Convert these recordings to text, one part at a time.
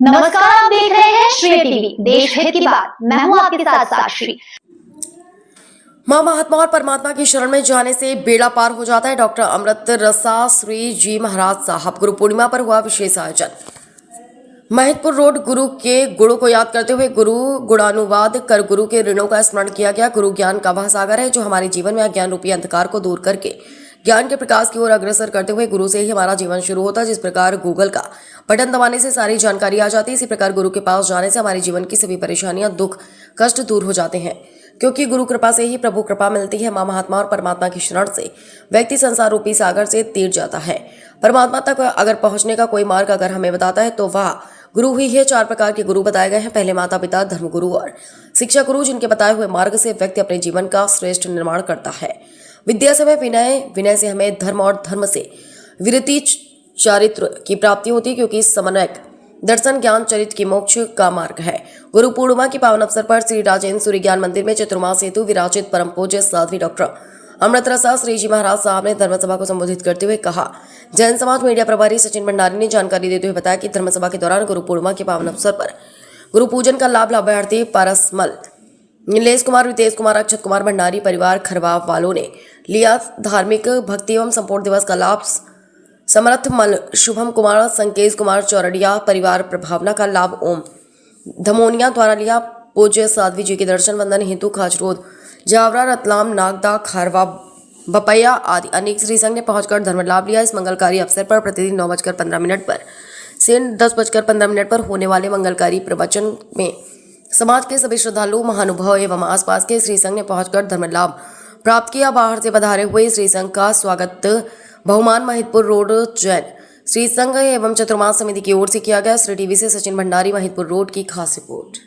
नमस्कार, आप देख रहे हैं श्रेय टीवी, देश हित की बात। मैं हूं आपके साथ साक्षी। मां महात्मा और परमात्मा की शरण में जाने से बेड़ा पार हो जाता है। डॉक्टर अमृत रसा श्री जी महाराज साहब गुरु पूर्णिमा पर हुआ विशेष आयोजन। महिदपुर रोड गुरु के गुणों को याद करते हुए गुरु गुणानुवाद कर गुरु के ऋणों का स्मरण किया गया। गुरु ज्ञान का वह सागर है जो हमारे जीवन में अज्ञान रूपी अंधकार को दूर करके ज्ञान के प्रकाश की ओर अग्रसर करते हुए गुरु से ही हमारा जीवन शुरू होता है। जिस प्रकार गूगल का बटन दबाने से सारी जानकारी आ जाती है, इसी प्रकार गुरु के पास जाने से हमारे जीवन की सभी परेशानियां, दुख, कष्ट दूर हो जाते हैं, क्योंकि गुरु कृपा से ही प्रभु कृपा मिलती है। मां महात्मा और परमात्मा की शरण से व्यक्ति संसार रूपी सागर से तीर जाता है। परमात्मा तक अगर पहुंचने का कोई मार्ग अगर हमें बताता है तो वह गुरु ही है। 4 प्रकार के गुरु बताए गए हैं। पहले माता पिता, धर्म गुरु और शिक्षा गुरु, जिनके बताए हुए मार्ग से व्यक्ति अपने जीवन का श्रेष्ठ निर्माण करता है। विद्या से हमें विनय, विनय से हमें धर्म और धर्म से विरति चारित्र की प्राप्ति होती है, क्योंकि समन्वयक दर्शन ज्ञान चरित्र की मोक्ष का मार्ग है। गुरु पूर्णिमा की पावन अवसर पर श्री राजेंद्र सूर्य ज्ञान मंदिर में चतुर्मास हेतु विराजित परम पूज्य साध्वी डॉक्टर अमृत रसा श्री जी महाराज साहब ने धर्मसभा को संबोधित करते हुए कहा। जैन समाज मीडिया प्रभारी सचिन भंडारी ने जानकारी देते हुए बताया कि धर्मसभा के दौरान गुरु पूर्णिमा के पावन अवसर पर गुरु पूजन का लाभ लाभार्थी पारसमल, नीलेश कुमार, रितेश कुमार, अक्षत कुमार भंडारी परिवार खरवाव वालों ने लिया। धार्मिक भक्ति एवं संपूर्ण दिवस का लाभ समर्थ मल, शुभम कुमार, संकेश कुमार चौरडिया परिवार प्रभावना का लाभ ओम धमोनिया द्वारा लिया। पूज्य साध्वी जी के दर्शन वंदन हेतु खाचरोद, जावरा, रतलाम, नागदा, खारवा, बपैया आदि अनेक श्री संघ ने पहुंचकर धर्म लाभ लिया। इस मंगलकारी अवसर पर प्रतिदिन 9:15 पर से 10:15 पर होने वाले मंगलकारी प्रवचन में समाज के सभी श्रद्धालु, महानुभाव एवं आसपास के श्री संघ ने पहुंचकर धर्म लाभ प्राप्त किया। बाहर से पधारे हुए श्री संघ का स्वागत बहुमान महिदपुर रोड जैन श्री संघ एवं चतुर्मास समिति की ओर से किया गया। श्री टीवी से सचिन भंडारी, महिदपुर रोड की खास रिपोर्ट।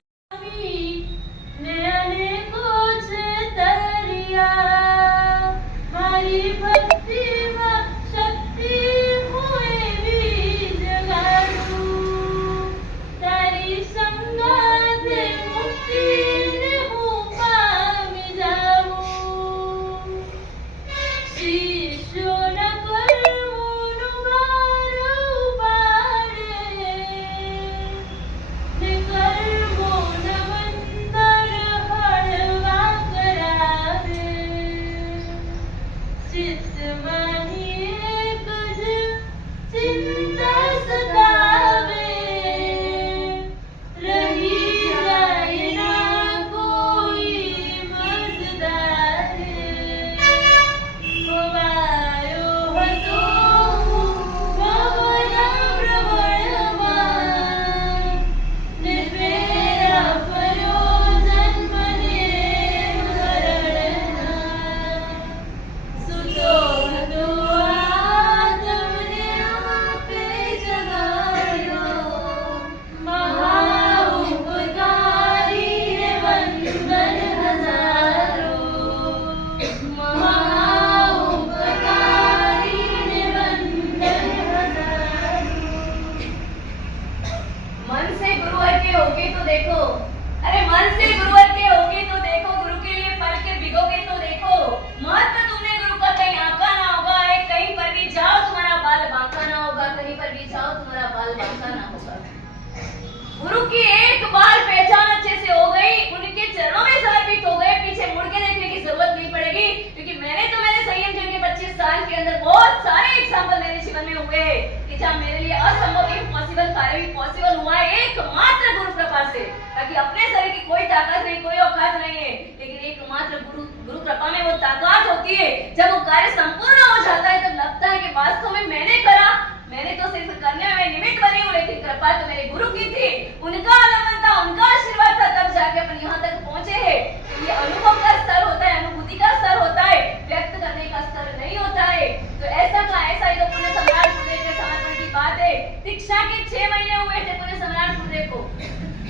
गुरु की एक बार पहचान अच्छे से हो गई, उनके चरणों में समर्पित हो गए, पीछे मुड़ के देखने की जरूरत नहीं पड़ेगी। क्योंकि मैंने तो मेरे संयम जीवन के 25 साल के अंदर बहुत सारे एग्जाम्पल मेरे जीवन में हुए कि जहाँ मेरे लिए असंभव इम्पॉसिबल कार्य भी पॉसिबल हुआ है एकमात्र गुरु कृपा से। ताकि अपने शरीर की कोई ताकत नहीं, कोई औकात नहीं है, लेकिन एकमात्र गुरु कृपा में वो ताकत होती है। जब वो कार्य संपूर्ण हो जाता है तब लगता है कि वास्तव में मैंने करा, मैंने तो सिर्फ करने में निमित्त बनी हूँ, लेकिन कृपा तो मेरे गुरु की थी, उनका आगमन था, उनका आशीर्वाद था, तब जाके अपन यहाँ तक पहुंचे हैं। ये अनुभव का स्तर होता है, अनुभूति का स्तर होता है, व्यक्त करने का स्तर नहीं होता है। तो ऐसा का ऐसा ही तो पुण्य सम्राट गुरुदेव के समर्पण की बात है। दीक्षा के 6 महीने हुए थे पुण्य सम्राट गुरुदेव को,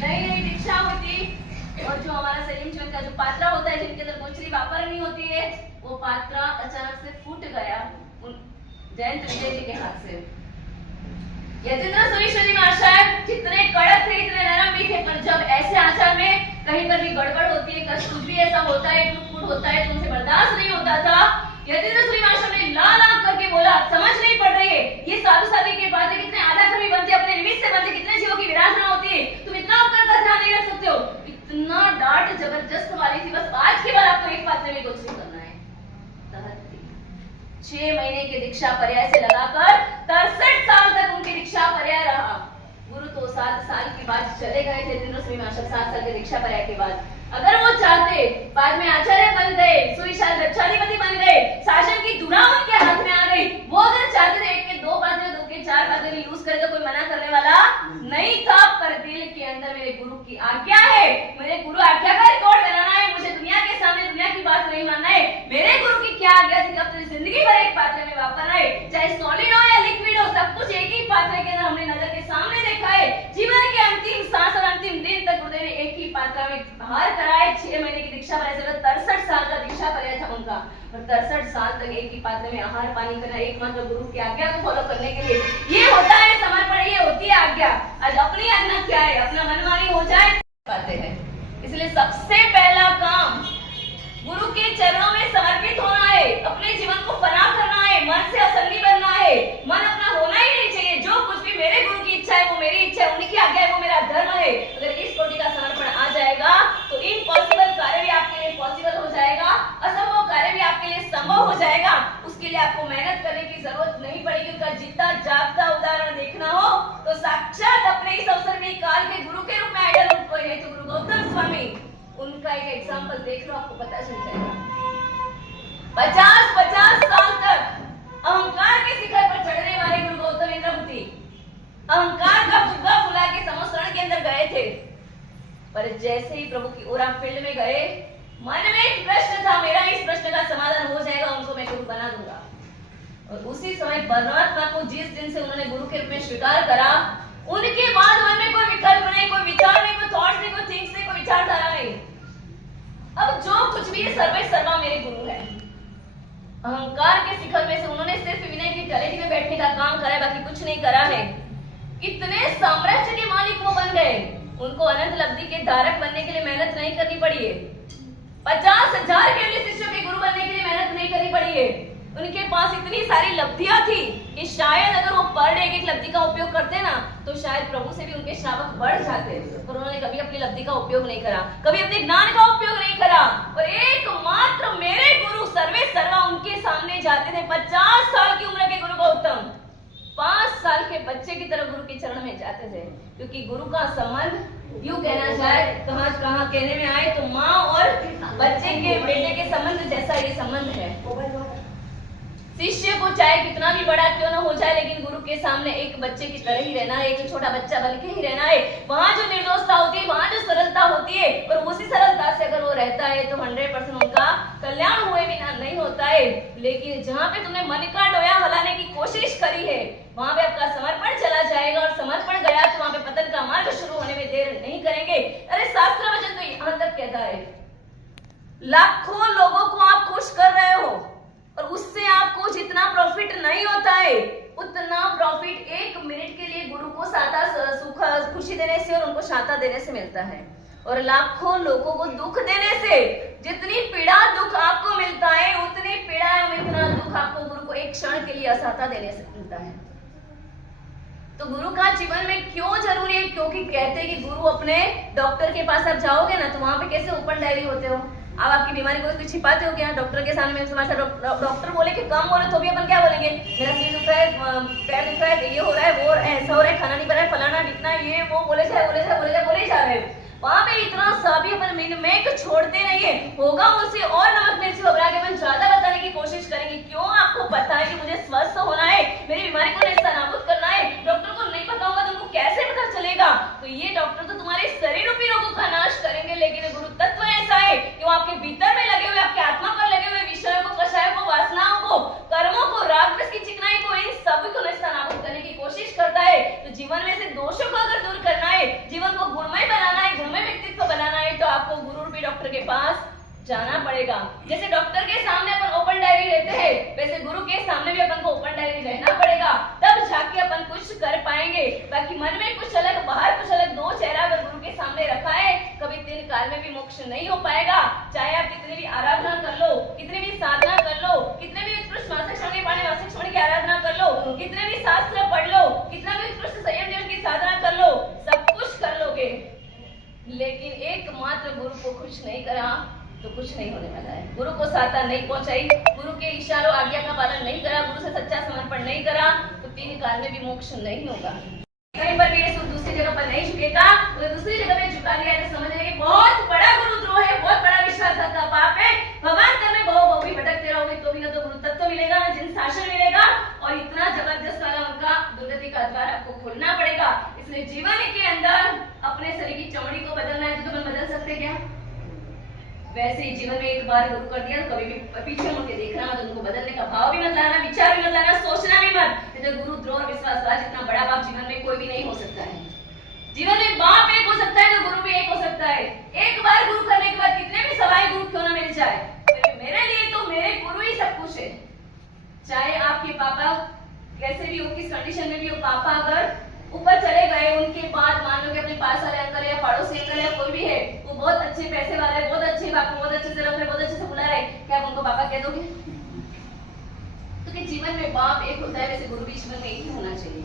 नई दीक्षा हुई थी। और जो हमारा संयम जीवन का जो पात्रा होता है, जिनके अंदर गोचरी वापर नहीं होती है, वो पात्रा अचानक से फूट गया जयंत विजय जी के हाथ से। यतीन्द्र सुरेश्वर जी महाशय जितने कड़क थे, इतने नरम भी थे, पर जब ऐसे आचार में कहीं पर भी गड़बड़ होती है, कुछ भी ऐसा होता है, टूट फूट होता है, तो उनसे बर्दाश्त नहीं होता था। यतीन्द्र सूरी महाशय ने लाल आंख करके बोला, समझ नहीं पड़ रही है ये साधु साध्वी की बातें, कितने आधा कर्मी बनते, अपने निमित्त से बनते, कितने जीवों की विराधना 6 महीने के दीक्षा पर्याय से लगाकर 63 साल तक उनकी दीक्षा पर्याय रहा। गुरु तो 7 साल के बाद चले गए थे, 7 साल के दीक्षा पर्याय के बाद। अगर वो चाहते, बाद में आचार्य बन गए, सुविशाल रक्षाधिपति बन गए, शासन की धुरा उनके हाथ में आ गई, वो अगर चाहते थे 1 के 2 पात्रे 2 के 4 पात्रे यूज करे तो कोई मना करने वाला नहीं था। पर दिल के अंदर मेरे गुरु की आज्ञा है, मेरे गुरु आज्ञा का रिकॉर्ड बनाना है, मुझे दुनिया के सामने दुनिया की बात नहीं मानना है। मेरे गुरु की क्या आज्ञा थी, अब तो जिंदगी भर एक पात्रे में वापरना है, चाहे सॉलिड हो या लिक्विड हो, सब कुछ एक ही पात्रे के अंदर हमने नजर के सामने देखा है। जीवन के अंतिम सांस और अंतिम दिन तक गुरुदेव ने एक ही पात्रा में बाहर कराए। 6 महीने की दीक्षा पर्याय से 63 साल का दीक्षा पर्याय था उनका, और 63 साल तक एक ही पात्र में आहार पानी करना, एकमात्र गुरु की आज्ञा को फॉलो करने के लिए। ये होता है समर्पण, ये होती है आज्ञा। आज अपनी आज्ञा क्या है, अपना मनमानी हो जाए पाते हैं। इसलिए सबसे पहला काम गुरु के चरणों में समर्पित होना है, अपने जीवन को फना करना है, मन से असली बनना है। मन अपना होना ही नहीं चाहिए, जो कुछ भी मेरे गुरु की इच्छा है वो मेरी इच्छा है, उनकी आज्ञा है वो मेरा धर्म है। अगर इस कोटि का समर्पण आ जाएगा तो इम्पॉसिबल कार्य भी आपके लिए पॉसिबल हो जाएगा, असंभव कार्य भी आपके लिए संभव हो जाएगा। उसके लिए आपको मेहनत करने की जरूरत नहीं पड़ेगी। उनका जीता जागता उदाहरण देखना हो तो साक्षात अपने इस अवसर में काल के गुरु के रूप में आइडल उनको है तो गुरु गौतम स्वामी, उनका एक एग्जाम्पल देख लो, आपको पता चल जाएगा। 50 साल तक अहंकार के शिखर पर चढ़ने वाले गुरु गौतम इंद्रभूति अहंकार का फुग्गा फुला के समस्तरण के अंदर गए थे। पर जैसे ही प्रभु की ओर फील्ड में गए, मन में एक प्रश्न था, मेरा इस प्रश्न का समाधान हो जाएगा, उनको मैं गुरु बना दूंगा। और उसी समय परमात्मा को जिस दिन से उन्होंने गुरु के रूप में स्वीकार करा, उनके बाद मन में कोई विकल्प नहीं, कोई विचार नहीं, कोई थॉट्स नहीं, कोई थिंक्स नहीं, कोई विचारधारा नहीं। अब जो कुछ भी सर्वे सर्वा मेरे गुरु है। अहंकार के शिखर में से उन्होंने सिर्फ विनय की गलेटी में बैठने का काम करा है, बाकी कुछ नहीं करा है। कितने साम्राज्य के मालिक वो बन गए, उनको अनंत लब्धि के धारक बनने के लिए मेहनत नहीं करनी पड़ी है। 50,000 केवल शिष्यों के गुरु बनने के लिए मेहनत नहीं करनी पड़ी है। उनके पास इतनी सारी लब्धियां थी कि शायद अगर वो पर डे एक लब्धि का उपयोग करते ना तो शायद प्रभु से भी उनके श्रावक बढ़ जाते, पर उन्होंने कभी अपनी लब्धि का उपयोग नहीं करा, कभी अपने ज्ञान का उपयोग नहीं करा। और एकमात्र मेरे गुरु सर्वे सर्वा उनके सामने जाते थे। 50 साल की उम्र के गुरु गौतम 5 साल के बच्चे की तरह गुरु के चरण में जाते थे, क्योंकि गुरु का संबंध यूं कहना चाहे कहां कहने में आए तो माँ और बच्चे के बेटे के संबंध जैसा ये संबंध है। शिष्य को चाहे कितना भी बड़ा क्यों ना हो जाए, लेकिन गुरु के सामने एक बच्चे की तरह ही रहना है, एक छोटा बच्चा बन के ही रहना है। वहां जो निर्दोषता होती है, वहां जो सरलता होती है, और उसी सरलता से अगर वो रहता है तो 100% उनका कल्याण हुए बिना नहीं होता है। लेकिन जहाँ पे तुमने मन का डोया हलाने की कोशिश करी है, वहां पे आपका समर्पण चला जाएगा, और समर्पण गया तो वहां पे पतन का मार्ग शुरू होने में देर नहीं करेंगे। अरे शास्त्र वचन तो यहाँ तक कहता है, लाखों लोगों को आप खुश कर रहे हो और उससे आपको जितना प्रॉफिट नहीं होता है उतना प्रॉफिट 1 मिनट के लिए गुरु को साता सुख खुशी देने से और उनको शांता देने से मिलता है। और लाखों लोगों को दुख देने से जितनी पीड़ा दुख आपको मिलता है, उतनी पीड़ा एवं इतना दुख आपको गुरु को एक क्षण के लिए असाता देने से मिलता है। तो गुरु का जीवन में क्यों जरूरी है? क्योंकि कहते हैं कि गुरु अपने डॉक्टर के पास आप जाओगे ना तो वहां पे कैसे ओपन डायरी होते हो, आप आपकी बीमारी को कुछ छिपाते हो क्या? डॉक्टर के सामने में डॉक्टर बोले कि कम हो रहा है तो भी अपन क्या बोलेंगे, मेरा सिर दुख रहा है, पैर दुख रहा है, ये हो रहा है, वो ऐसा हो रहा है, खाना नहीं बन रहा है, फलाना ढिकना, ये वो बोले जा रहे हैं। वहां पे इतना सा भी अपन में छोड़ते नहीं है, होगा उसे और नमक मिर्ची घबरा के अपन ज्यादा बताने की कोशिश करेंगे। क्यों? आपको पता है कि मुझे स्वस्थ होना है, मेरी बीमारी को नेस्तनाबूद करना है। डॉक्टर को नहीं पता होगा तो उनको कैसे पता चलेगा? तो ये डॉक्टर तो तुम्हारे शरीर रूपी रोगों का नाश करेंगे, लेकिन गुरु तत्व ऐसा है कि वो आपके भीतर में लगे हुए, आपके आत्मा पर लगे हुए विषयों को, कषायों को, वासनाओं को, कर्मों को, राग रस की चिकनाई को, इन सभी को नेस्तनाबूद करने की कोशिश करता है। तो जीवन में से दोषों को अगर दूर करना है, जीवन को गुणमय बनाना है, गुणमय व्यक्तित्व बनाना है, तो आपको गुरु रूपी डॉक्टर के पास जाना पड़ेगा। जैसे डॉक्टर के सामने अपन ओपन डायरी रहते हैं, वैसे गुरु के सामने भी अपन को ओपन डायरी रहना पड़ेगा, तब जाके अपन कुछ कर पाएंगे। बाकी मन में कुछ अलग, बाहर कुछ अलग, दो चेहरा अगर गुरु के सामने रखा है, कभी 3 काल में भी मोक्ष नहीं हो पाएगा। चाहे आप कितनी भी आराधना कर लो, कितनी भी साधना कर लो, कितने भी उत्कृष्ट मासिक श्रवण के पानी मासिक श्रवण की आराधना कर लो, कितने भी शास्त्र पढ़ लो, कितना भी उत्कृष्ट संयम जीवन की साधना कर लो, सब कुछ कर लोगे, लेकिन एकमात्र गुरु को खुश नहीं करा तो कुछ नहीं होने वाला है। गुरु को सहायता नहीं पहुंचाई, गुरु के इशारों आज्ञा का पालन नहीं करा, गुरु से सच्चा समर्पण नहीं करा, तो 3 काल में भी मोक्ष नहीं होगा। कहीं पर भी ये सुर दूसरी जगह पर नहीं झुकेगा, वो दूसरी जगह पे झुका दिया तो समझ लेंगे बहुत बड़ा गुरुद्रोह है, बहुत बड़ा विश्वासघात का पाप है। भगवान करने बहु भी भटकते रहोगे तो भी ना तो गुरु तत्व मिलेगा, ना जिन शासन मिलेगा, और इतना जबरदस्त वाला उनका दुर्गति का द्वार आपको खोलना पड़ेगा। इसलिए जीवन के अंदर अपने शरीर की चमड़ी को बदलना है तो तुम बदल सकते क्या? वैसे ही जीवन में एक बार गुरु कर दिया तो कभी भी पीछे मुड़ के देखना मत, उनको बदलने का भाव भी मत लाना, विचार भी मत लाना, सोचना भी मत। तो गुरु द्रोह विश्वासघात जितना बड़ा पाप जीवन में कोई भी नहीं हो सकता है। जीवन में बाप एक हो सकता है तो गुरु भी एक हो सकता है। एक बार गुरु करने के बाद कितने भी सवाई गुरु क्यों ना मिल जाए, मेरे लिए तो मेरे गुरु ही सब कुछ है। चाहे आपके पापा कैसे भी हो, किस कंडीशन में भी हो, पापा अगर ऊपर चले गए, उनके बाद मान लो कि अपने पास वाले अंकल या पड़ोसी अंकल या कोई भी है, वो बहुत अच्छे पैसे वाला है, बहुत अच्छे बाप को बहुत अच्छे से रख रहे, बहुत अच्छे से बुला रहे, क्या आप उनको पापा कह दोगे? तो कि जीवन में बाप एक होता है, वैसे गुरु भी जीवन में एक ही होना चाहिए।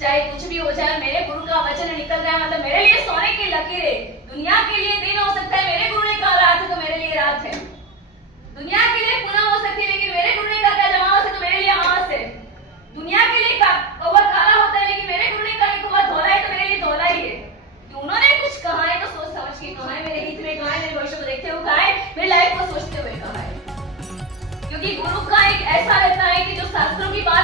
चाहे कुछ भी हो जाए, मेरे गुरु का वचन निकल जाए, मतलब मेरे लिए सोने की लकीर है। दुनिया के लिए दिन हो सकता है, मेरे गुरु ने कहा रात है तो मेरे लिए रात है। दुनिया के लिए पूनम हो सकती है, लेकिन मेरे गुरु ने कहा अमावस है तो मेरे लिए अमावस है। दुनिया के लिए कौवा काला होता है, लेकिन मेरे गुरु ने कहा कि कौवा धोला है तो मेरे लिए धोला ही है। कि उन्होंने कुछ कहा है तो सोच समझ के कहा है, मेरे हित में कहा है, मेरे भविष्य को देखते हुए कहा है, मेरी लाइफ को सोचते हुए कहा है। क्योंकि गुरु का एक ऐसा रहता है कि जो शास्त्रों की बात